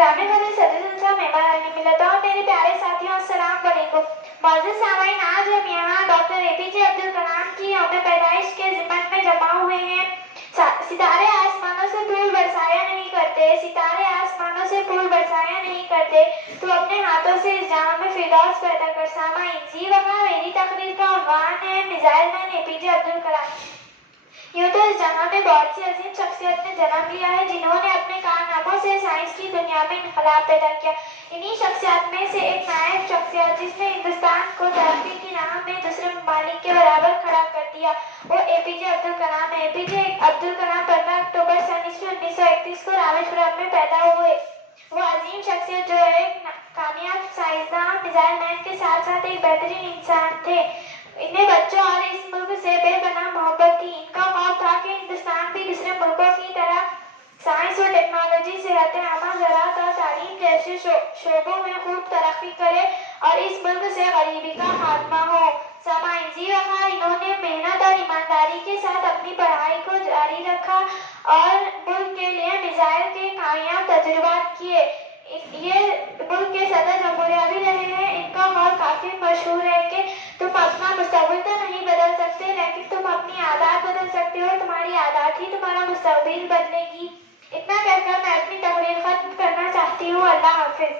ग्रामीण खबर सदस्य मेहमान मिलता और मेरे प्यारे साथियों अस्सलाम वालेकुम। मौजूद सामाईन, आज हम यहाँ डॉक्टर एपीजे अब्दुल कलाम की यौम पैदाइश के ज़िम्मन में जमा हुए हैं। सितारे आसमानों से फूल बरसाया नहीं करते, सितारे आसमानों से फूल बरसाया नहीं करते, तो अपने हाथों से इस जहां में फिरदौस पैदा कर। सामाईन, जी वहाँ मेरी तकरीर का उन्वान है missile man APJ Abdul Kalam. यूँ तो इस जहां में बहुत सी अजीम शख्सियत ने जन्म लिया है जिन्होंने अपने कारनामों से साइंस की दुनिया में इनकलाब पैदा किया। इन्हीं शख्सियत में से एक नायब शख्सियत जिसने हिंदुस्तान को तरक्की की राह में दूसरे ममालिक के बराबर खड़ा कर दिया, वो एपीजे अब्दुल कलाम है। एपीजे अब्दुल कलाम 15 अक्टूबर सन 1931 को रामेश्वरम में पैदा हुए। वो अजीम शख्सियत जो एक कामयाब साइंसदान, मिसाइल मैन के साथ साथ एक बेहतरीन इंसान थे। इन्हें बच्चों और इस मुल्क से बेपनाह मोहब्बत थी। इनका ख्वाब था कि हिंदुस्तान भी दूसरे मुल्कों की तरह साइंस और टेक्नोलॉजी, सेहत आमा, ज़राअत और तालीम जैसे शोबों में खूब तरक्की करे और इस मुल्क से गरीबी का खात्मा हो। सामाईन, जी वहाँ इन्होंने मेहनत और ईमानदारी के साथ अपनी पढ़ाई को जारी रखा और मुल्क के लिए मिसाइल के कामयाब तजुर्बात किए। ये मुल्क के सदर जमहूरिया भी रहे हैं। इनका कौल काफी मशहूर है कि तुम अपना मुस्तकबिल तो नहीं बदल सकते, लेकिन तुम अपनी आदत बदल सकते हो। तुम्हारी आदत ही तुम्हारा मुस्तकबिल बदलेगी। इतना कहकर मैं अपनी तकरीर खत्म करना चाहती हूँ। अल्लाह हाफिज।